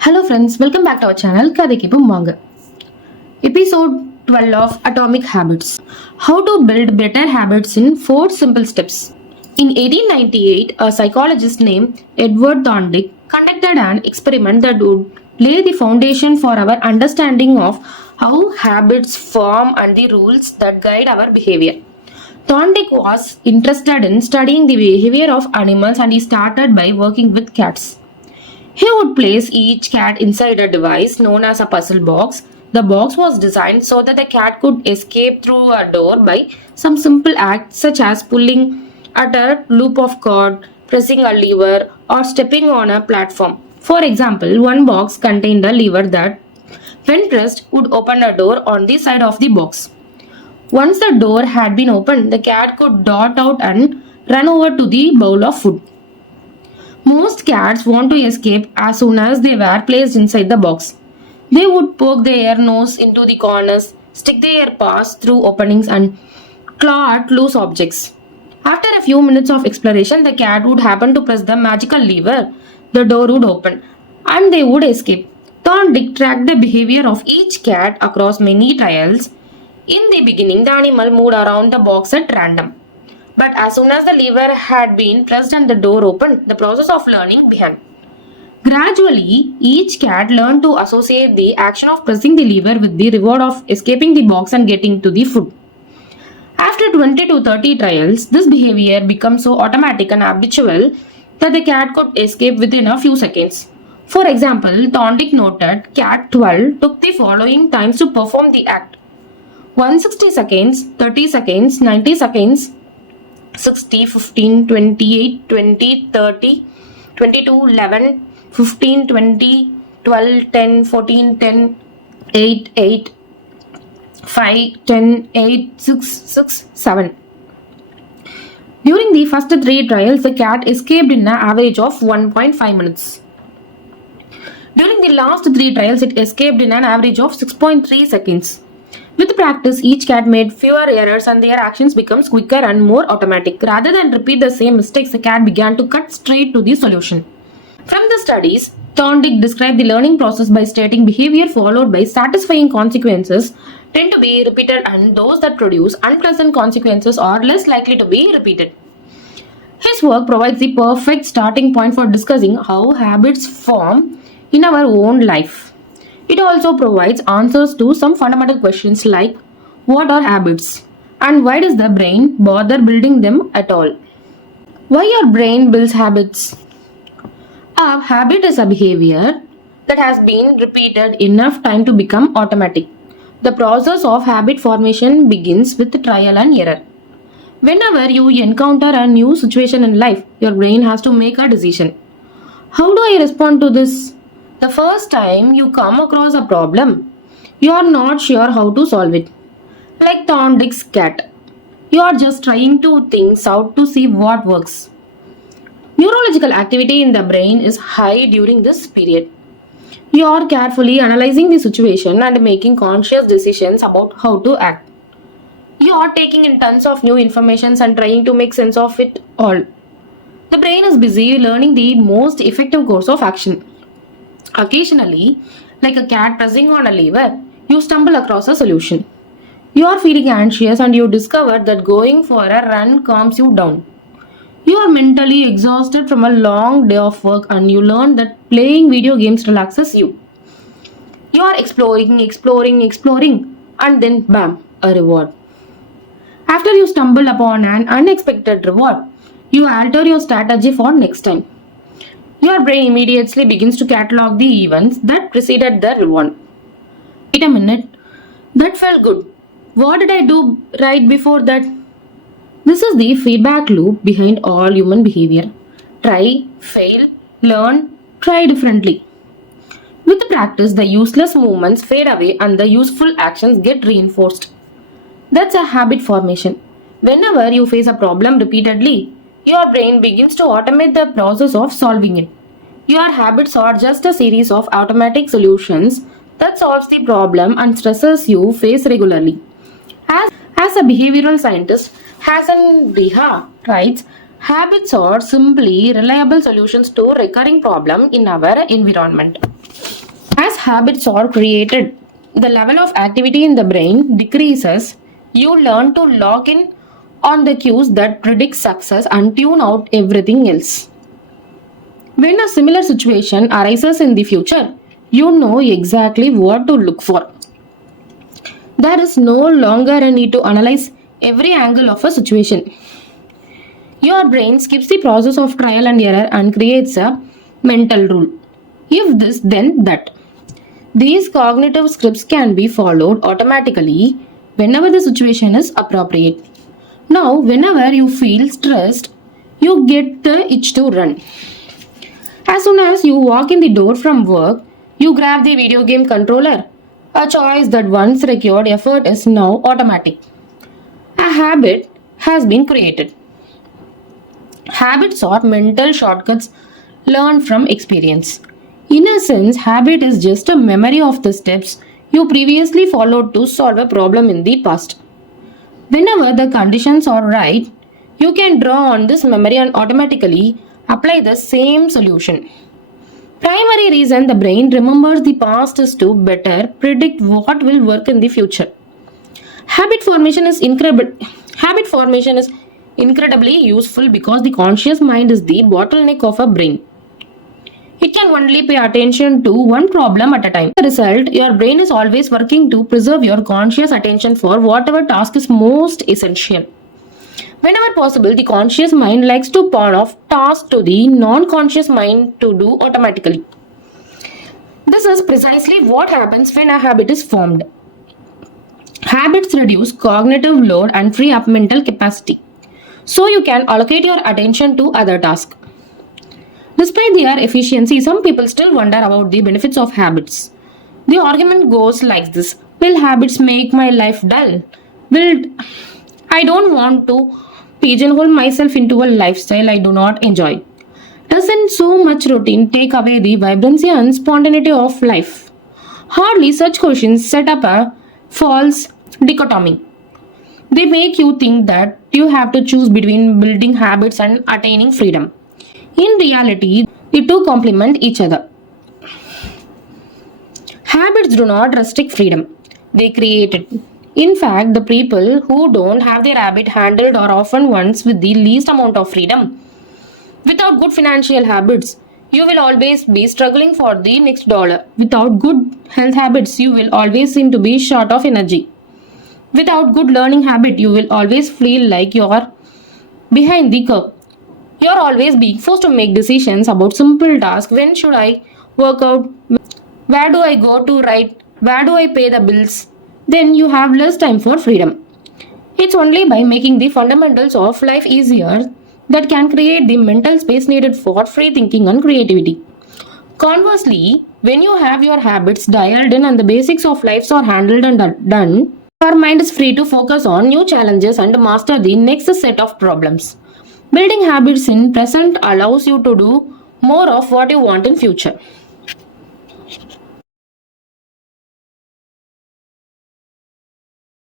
Hello friends, welcome back to our channel Kadhikipum Vanga. Episode 12 of Atomic Habits. How to build better habits in 4 simple steps. In 1898, a psychologist named Edward Thorndike conducted an experiment that would lay the foundation for our understanding of how habits form and the rules that guide our behavior. Thorndike was interested in studying the behavior of animals and he started by working with cats. He would place each cat inside a device known as a puzzle box. The box was designed so that the cat could escape through a door by some simple act such as pulling at a loop of cord, pressing a lever, or stepping on a platform. For example, one box contained a lever that, when pressed, would open a door on the side of the box. Once the door had been opened, the cat could dart out and run over to the bowl of food. Most cats want to escape as soon as they were placed inside the box. They would poke their nose into the corners, stick their paws through openings, and claw at loose objects. After a few minutes of exploration, the cat would happen to press the magical lever. The door would open, and they would escape. Thorndike tracked the behavior of each cat across many trials. In the beginning, the animal moved around the box at random. But as soon as the lever had been pressed and the door opened, the process of learning began. Gradually, each cat learned to associate the action of pressing the lever with the reward of escaping the box and getting to the food. After 20 to 30 trials, this behavior became so automatic and habitual that the cat could escape within a few seconds. For example, Thorndike noted cat 12 took the following times to perform the act: 160 seconds, 30 seconds, 90 seconds, 60, 15, 28, 20, 30, 22, 11, 15, 20, 12, 10, 14, 10, 8, 8, 5, 10, 8, 6, 6, 7. During the first 3 trials, the cat escaped in an average of 1.5 minutes. During the last 3 trials, it escaped in an average of 6.3 seconds. With practice, each cat made fewer errors and their actions became quicker and more automatic. Rather than repeat the same mistakes, the cat began to cut straight to the solution. From the studies, Thorndike described the learning process by stating behavior followed by satisfying consequences tend to be repeated and those that produce unpleasant consequences are less likely to be repeated. His work provides the perfect starting point for discussing how habits form in our own life. It also provides answers to some fundamental questions like what are habits and why does the brain bother building them at all? Why your brain builds habits? A habit is a behavior that has been repeated enough time to become automatic. The process of habit formation begins with trial and error. Whenever you encounter a new situation in life, your brain has to make a decision. How do I respond to this? The first time you come across a problem, you are not sure how to solve it. Like Thorndike's cat, you are just trying to things out to see what works. Neurological activity in the brain is high during this period. You are carefully analyzing the situation and making conscious decisions about how to act. You are taking in tons of new information and trying to make sense of it all. The brain is busy learning the most effective course of action. Occasionally, like a cat pressing on a lever, you stumble across a solution. You are feeling anxious and you discover that going for a run calms you down. You are mentally exhausted from a long day of work and you learn that playing video games relaxes you. You are exploring, and then bam, a reward. After you stumble upon an unexpected reward, you alter your strategy for next time. Your brain immediately begins to catalog the events that preceded the reward. Wait a minute, that felt good. What did I do right before that? This is the feedback loop behind all human behavior. Try, fail, learn, try differently. With practice, the useless movements fade away and the useful actions get reinforced. That's a habit formation. Whenever you face a problem repeatedly, your brain begins to automate the process of solving it. Your habits are just a series of automatic solutions that solves the problem and stresses you face regularly. As a behavioral scientist, Hassan Diha writes, habits are simply reliable solutions to recurring problems in our environment. As habits are created, the level of activity in the brain decreases. You learn to lock in on the cues that predict success and tune out everything else. When a similar situation arises in the future, you know exactly what to look for. There is no longer a need to analyze every angle of a situation. Your brain skips the process of trial and error and creates a mental rule. If this, then that. These cognitive scripts can be followed automatically whenever the situation is appropriate. Now, whenever you feel stressed, you get the itch to run. As soon as you walk in the door from work, you grab the video game controller. A choice that once required effort is now automatic. A habit has been created. Habits are mental shortcuts learned from experience. In a sense, habit is just a memory of the steps you previously followed to solve a problem in the past. Whenever the conditions are right, you can draw on this memory and automatically apply the same solution. Primary reason the brain remembers the past is to better predict what will work in the future. Habit formation is incredible. Habit formation is incredibly useful because the conscious mind is the bottleneck of a brain. It can only pay attention to one problem at a time. As a result, your brain is always working to preserve your conscious attention for whatever task is most essential. Whenever possible, the conscious mind likes to pawn off tasks to the non-conscious mind to do automatically. This is precisely what happens when a habit is formed. Habits reduce cognitive load and free up mental capacity, so you can allocate your attention to other tasks. Despite their efficiency, some people still wonder about the benefits of habits. The argument goes like this: will habits make my life dull? Will I don't want to pigeonhole myself into a lifestyle I do not enjoy? Doesn't so much routine take away the vibrancy and spontaneity of life? Hardly such questions set up a false dichotomy. They make you think that you have to choose between building habits and attaining freedom. In reality, the two complement each other. Habits do not restrict freedom, they create it. In fact, the people who don't have their habit handled are often ones with the least amount of freedom. Without good financial habits, you will always be struggling for the next dollar. Without good health habits, you will always seem to be short of energy. Without good learning habit, you will always feel like you are behind the curve. You are always being forced to make decisions about simple tasks. When should I work out? Where do I go to write? Where do I pay the bills? Then you have less time for freedom. It's only by making the fundamentals of life easier that can create the mental space needed for free thinking and creativity. Conversely, when you have your habits dialed in and the basics of life are handled and done, your mind is free to focus on new challenges and master the next set of problems. Building habits in present allows you to do more of what you want in future.